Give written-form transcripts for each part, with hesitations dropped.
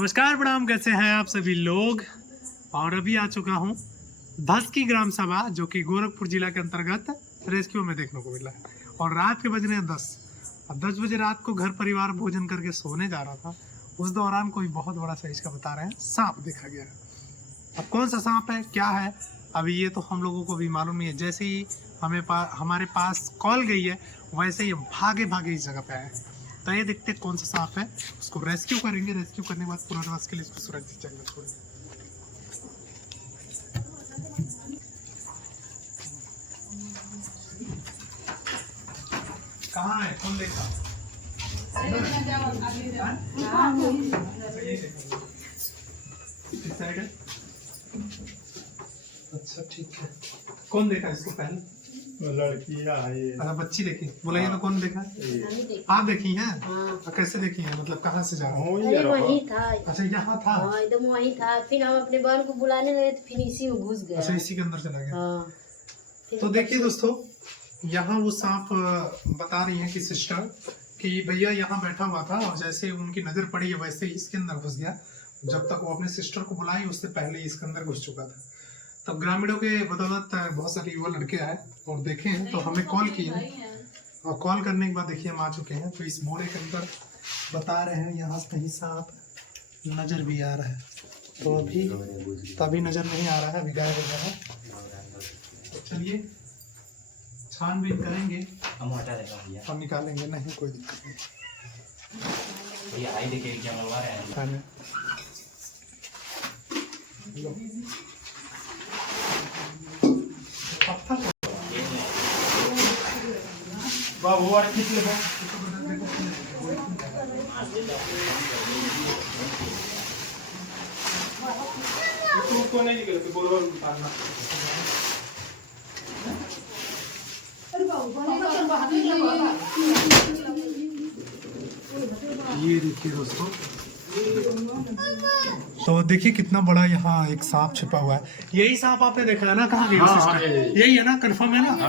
नमस्कार प्रणाम, कैसे हैं आप सभी लोग। और अभी आ चुका हूं धस की ग्राम सभा जो कि गोरखपुर जिला के अंतर्गत रेस्क्यू में देखने को मिला है। और रात के बज रहे हैं 10। अब 10 बजे रात को घर परिवार भोजन करके सोने जा रहा था। उस दौरान कोई बहुत बड़ा साइज का बता रहे हैं सांप देखा गया है। अब कौन सा सांप है, क्या है, अभी ये तो हम लोगों को भी मालूम नहीं है। जैसे ही हमारे पास कॉल गई है वैसे ही हम भागे भागे इस जगह पे आए हैं। तो ये देखते हैं कौन सा सांप है, उसको रेस्क्यू करेंगे। रेस्क्यू करने के बाद पुनर्वास के लिए इसको सुरक्षित जगह छोड़ेंगे। कहाँ है, कौन देखा? इस साइड है। अच्छा ठीक है, कौन देखा इसको पहले? लड़की है। अच्छा बच्ची देखी, बोला ये तो कौन देखा? आप देखी हैं? हाँ। कैसे देखी है, मतलब कहाँ से जा रहा हूँ? अरे वही था। अच्छा यहाँ था। हाँ एकदम वही था। फिर हम अपने बहन को बुलाने लगे तो फिर इसी में घुस गया। अच्छा इसी के अंदर चला गया। हाँ। तो देखिए दोस्तों, यहाँ वो सांप बता रही है कि सिस्टर कि भैया यहाँ बैठा हुआ था और जैसे उनकी नजर पड़ी वैसे ही इसके अंदर घुस गया। जब तक वो अपने सिस्टर को बुलाई उससे पहले ही इसके अंदर घुस चुका था। तब ग्रामीणों के बदौलत बहुत सारे युवा लड़के आए और देखे हैं, तो हमें कॉल किए और कॉल करने के बाद देखिए हम आ चुके हैं। तो इस बोरे के अंदर बता रहे हैं यहाँ से कहीं सांप नजर भी आ रहा है। तो अभी नजर नहीं आ रहा है, अभी गायब हो गया है। तो चलिए छानबीन करेंगे हम हटा देगा भैया और निकालेंगे, नहीं कोई दिक्कत नहीं। भैया आई देखिए क्या मंगवा रहे हैं। लो। बाबू और खींच ले तो नहीं निकल के बोलो उतारना। ये देखिए दोस्तों, तो देखिए कितना बड़ा यहाँ एक सांप छिपा हुआ है। यही सांप आपने देखा है ना? कहाँ गया? हाँ, यही है ना? कंफर्म है ना?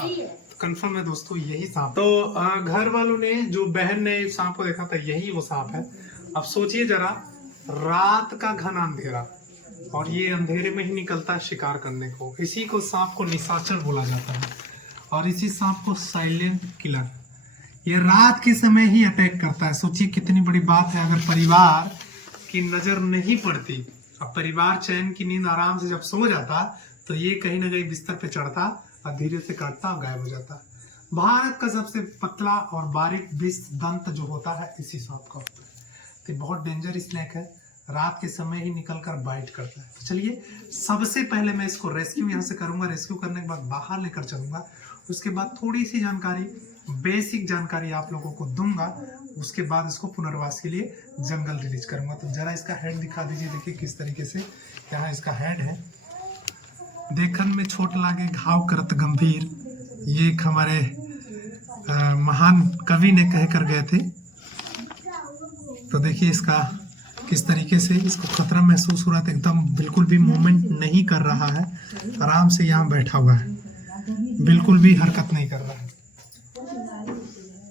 कंफर्म है दोस्तों, यही सांप। तो घर वालों ने, जो बहन ने सांप को देखा था, यही वो सांप है। अब सोचिए जरा, रात का घना अंधेरा और ये अंधेरे में ही निकलता है शिकार करने को। इसी को सांप को निशाचर बोला जाता है और इसी सांप को साइलेंट किलर। ये रात के समय ही अटैक करता है। सोचिए कितनी बड़ी बात है, अगर परिवार की नजर नहीं पड़ती, अब परिवार चैन की नींद आराम से जब सो जाता, तो ये कहीं ना कहीं बिस्तर पे चढ़ता और धीरे से काटता और गायब हो जाता। भारत का सबसे पतला और बारीक विष दंत जो होता है इसी सांप का होता है। तो बहुत डेंजर स्नेक है, रात के समय ही निकलकर बाइट करता है। तो चलिए सबसे पहले मैं इसको रेस्क्यू यहाँ से करूंगा। रेस्क्यू करने के बाद बाहर लेकर चलूंगा। उसके बाद थोड़ी सी जानकारी, बेसिक जानकारी आप लोगों को दूंगा। उसके बाद इसको पुनर्वास के लिए जंगल रिलीज करूंगा। तो जरा इसका हेड दिखा दीजिए। देखिए किस तरीके से यहाँ इसका हेड है। देखन में छोट लागे घाव करत गंभीर, ये एक हमारे महान कवि ने कह कर गए थे। तो देखिए इसका किस तरीके से इसको खतरा महसूस हो रहा था। एकदम बिल्कुल भी मूवमेंट नहीं कर रहा है, आराम से यहाँ बैठा हुआ है, बिल्कुल भी हरकत नहीं कर रहा है।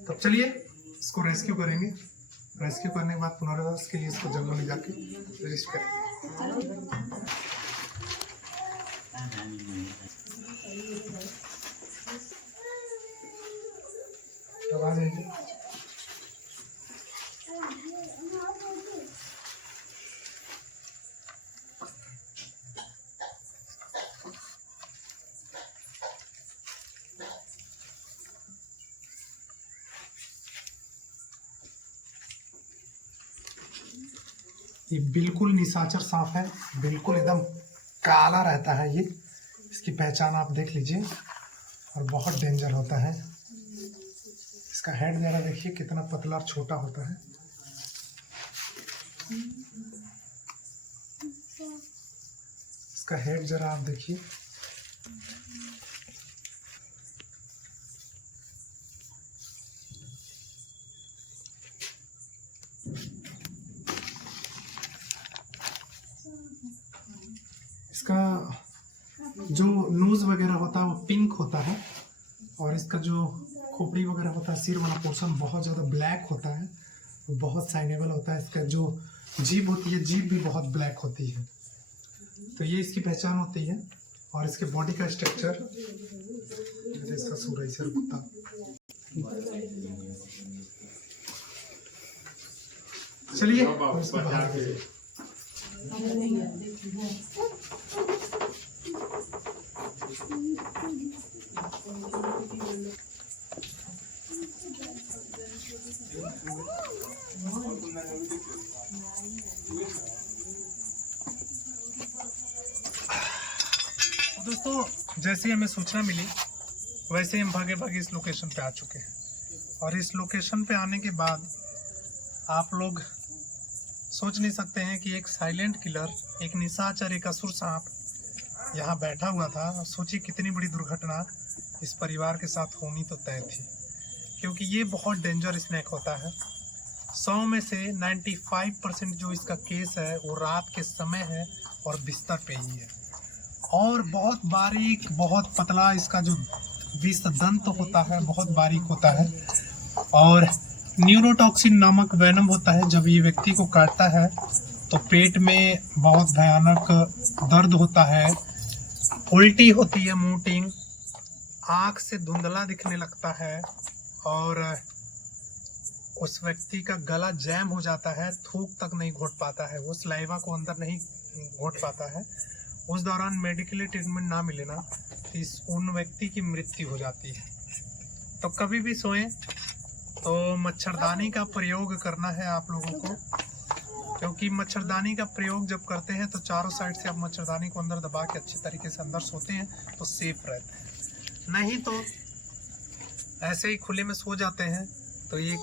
तब चलिए इसको रेस्क्यू करेंगे। रेस्क्यू करने के बाद पुनर्वास के लिए इसको जंगल में जाके रिलीज करेंगे। तो आ जाइए। ये बिल्कुल निशाचर सांप है, बिल्कुल एकदम काला रहता है ये। इसकी पहचान आप देख लीजिए और बहुत डेंजर होता है। इसका हेड जरा देखिए कितना पतला और छोटा होता है। इसका हेड जरा आप देखिए। इसका जो नोज वगैरह होता है वो पिंक होता है और इसका जो खोपड़ी वगैरह होता है, सिर वाला पोर्शन बहुत ज़्यादा ब्लैक होता है, बहुत साइनेबल होता है। इसका जो जीभ होती है, जीभ भी बहुत ब्लैक होती है। तो ये इसकी पहचान होती है। और इसके बॉडी का स्ट्रक्चर, इसका सूरज सर कुत्ता। चलिए इसको बाहर करिए। दोस्तों, जैसे ही हमें सूचना मिली वैसे ही हम भागे भागे इस लोकेशन पे आ चुके हैं। और इस लोकेशन पे आने के बाद आप लोग सोच नहीं सकते हैं कि एक साइलेंट किलर, एक निशाचर, एक असुर सांप यहाँ बैठा हुआ था। सोचिए कितनी बड़ी दुर्घटना इस परिवार के साथ होनी तो तय थी, क्योंकि ये बहुत डेंजर स्नेक होता है। 100 में से 95% जो इसका केस है वो रात के समय है और बिस्तर पे ही है। और बहुत बारीक, बहुत पतला इसका जो विष दंत होता है बहुत बारीक होता है। और न्यूरोटॉक्सिन नामक वेनम होता है। जब ये व्यक्ति को काटता है तो पेट में बहुत भयानक दर्द होता है, उल्टी होती है, मूटिंग, आँख से धुंधला दिखने लगता है और उस व्यक्ति का गला जैम हो जाता है, थूक तक नहीं घोट पाता है, वो सलाइवा को अंदर नहीं घोट पाता है। उस दौरान मेडिकली ट्रीटमेंट ना मिले ना तो उन व्यक्ति की मृत्यु हो जाती है। तो कभी भी सोएं तो मच्छरदानी का प्रयोग करना है आप लोगों को, क्योंकि मच्छरदानी का प्रयोग जब करते हैं तो चारों साइड से आप मच्छरदानी को अंदर दबा के अच्छे तरीके से अंदर सोते हैं तो सेफ रहते हैं। नहीं तो ऐसे ही खुले में सो जाते हैं तो एक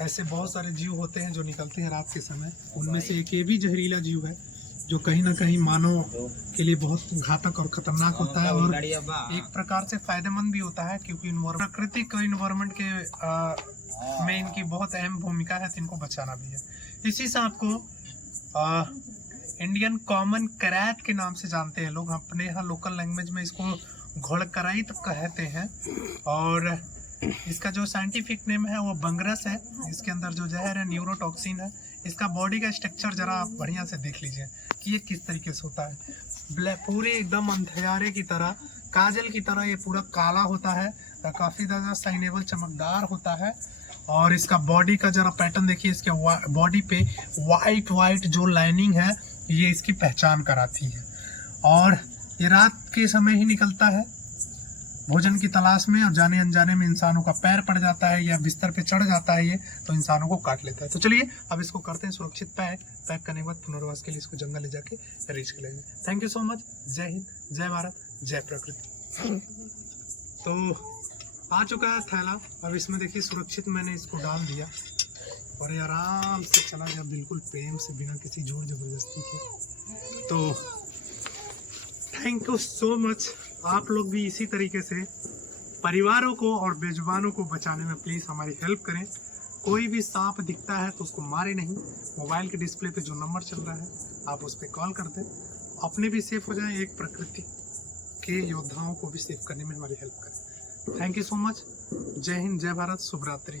ऐसे बहुत सारे जीव होते हैं जो निकलते हैं रात के समय। उनमें से एक ये भी जहरीला जीव है जो कहीं ना कहीं मानव के लिए बहुत घातक और खतरनाक होता है और एक प्रकार से फायदेमंद भी होता है, क्योंकि प्राकृतिक इन्वायरमेंट के में इनकी बहुत अहम भूमिका है, तो इनको बचाना भी है। इसी सांप को इंडियन कॉमन करैट के नाम से जानते हैं लोग। अपने यहाँ लोकल लैंग्वेज में इसको घोड़कराइत कहते हैं। और इसका जो साइंटिफिक नेम है वो बंगरस है। इसके अंदर जो जहर है न्यूरोटॉक्सिन है। इसका बॉडी का स्ट्रक्चर जरा आप बढ़िया से देख लीजिए कि ये किस तरीके से होता है। पूरे एकदम अंधेरे की तरह, काजल की तरह ये पूरा काला होता है, काफ़ी ज़्यादा साइनेबल, चमकदार होता है। और इसका बॉडी का जरा पैटर्न देखिए, इसके बॉडी पे वाइट जो लाइनिंग है ये इसकी पहचान कराती है। और ये रात के समय ही निकलता है भोजन की तलाश में, और जाने अनजाने में इंसानों का पैर पड़ जाता है या बिस्तर पे चढ़ जाता है ये, तो इंसानों को काट लेता है। तो चलिए अब इसको करते हैं सुरक्षित पैक करने के बाद पुनर्वास के लिए इसको जंगल ले जाके रीच कर लेंगे। Thank you so much. जय हिंद, जय भारत, जय प्रकृति। तो आ चुका है थैला। अब इसमें देखिए सुरक्षित मैंने इसको डाल दिया और ये आराम से चला गया, बिल्कुल प्रेम से, बिना किसी जोर जबरदस्ती के। तो थैंक यू सो मच। आप लोग भी इसी तरीके से परिवारों को और बेजुबानों को बचाने में प्लीज़ हमारी हेल्प करें। कोई भी सांप दिखता है तो उसको मारे नहीं। मोबाइल के डिस्प्ले पे जो नंबर चल रहा है आप उस पर कॉल कर दें, अपने भी सेफ हो जाएं, एक प्रकृति के योद्धाओं को भी सेफ करने में हमारी हेल्प करें। Thank you so much. जय हिंद, जय भारत, शुभ रात्रि।